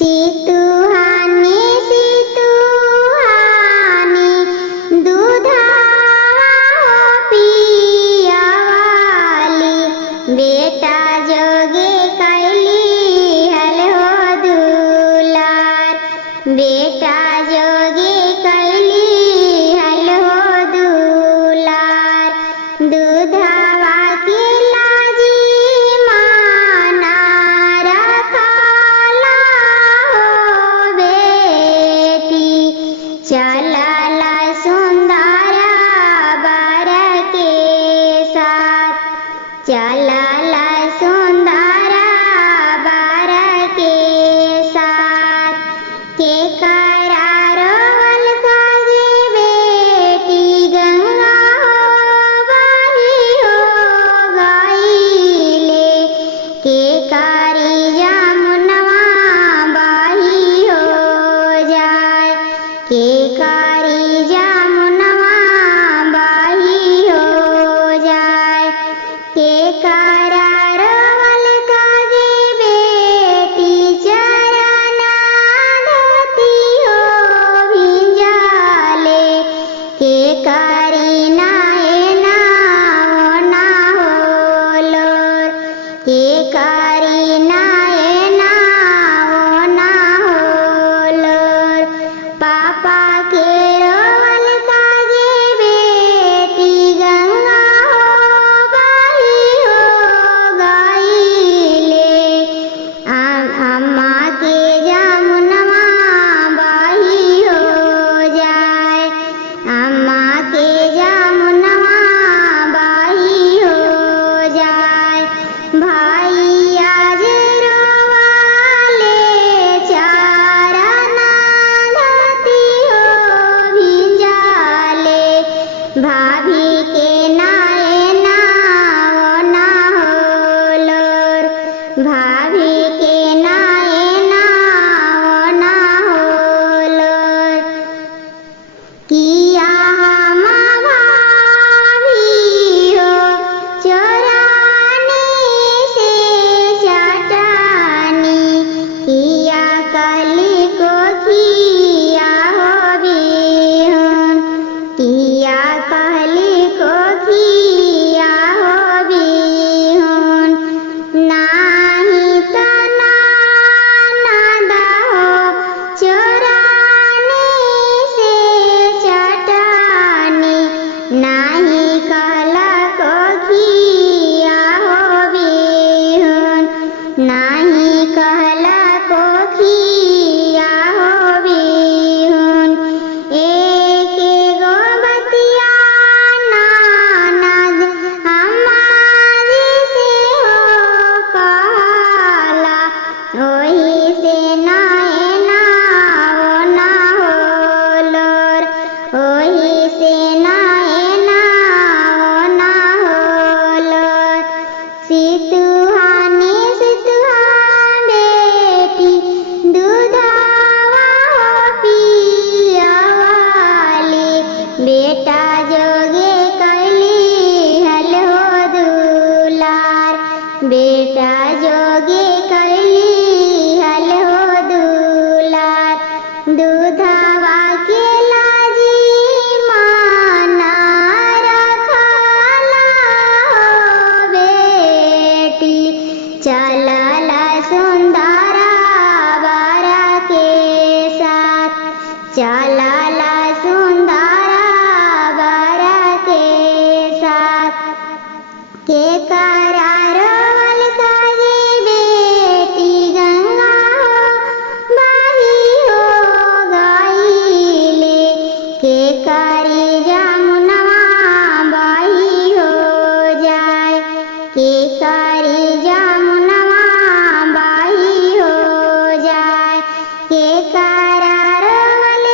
सितुहानी सितुहानी दूधावा हो पिया वाली, बेटा जोगे कैली हल हो दुलार, बेटा जोगे कैली हल हो दुलार। दूधावा के लाजी माना रखाला हो बेटी, चलला सुंदरा बर के साथ, चलला सुंदरा बर के साथ। के करारोल काजे बेटी गंगा हो बही हो गईले, के कारी जमुनवा बही हो जाए, के कारी जमुनवा बही हो जाए। के करारोल काजे बेटी चरण धोती हो भिंजाले, के कारी नाए नाओ ना हो लोर, के कारी नाए नाओ ना हो लोर। पापा के रोल काजे बेटी गंगा हो बही हो गईले, अम्मा के जमुनवा बही हो जाए, अम्मा के जमुनवा बही हो जाए। भाई आज रोवाले चरण धोती हो भिंजाले, भाभी के नाए नाओ ना हो लोर, भाभी के नाए नाओ ना हो लोर। किया हम भाभी हो चोराने से चटानी, किया कली को किया हो बिहुन, किया कली को किया हो बिहुन। नाही तना नादा हो चोराने से चटानी, नाही कहला को किया हो बिहुन, नाही कहला को किया हो बिहुन। एक गो बतिया नानद हमारी से हो कहला, ओही से नाए नाओ ना हो लोर, ओही से नाए नाओ ना हो लोर। सितुहानी सितुहान बेटी दूधावा हो पिया वाली, बेटा जोगे कैली हल हो दुलार, बेटा जोगे कैली हल हो दुलार। दूधावा के लाजी माना रखाला हो बेटी, चलला सुंदरा बर के साथ, चलला सुंदरा बर के साथ। के करारोल काजे बेटी गंगा हो बही हो गईले, के कारी जमुनवा बही हो जाए, के कारी जमुनवा बही हो जाए। के करारोल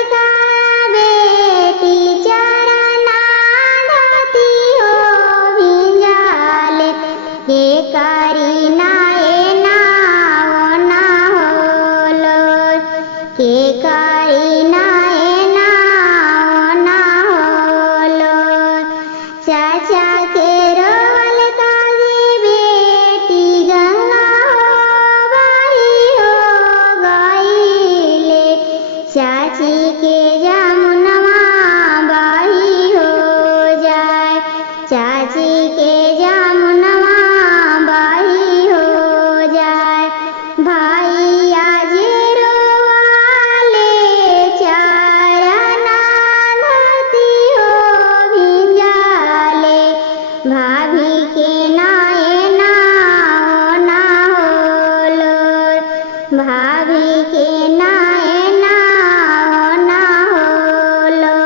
भाभी के नाए ना होलो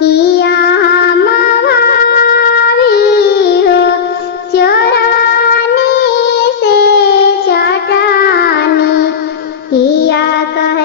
किया हम भाभी हो चोरानी से चटानी किया कह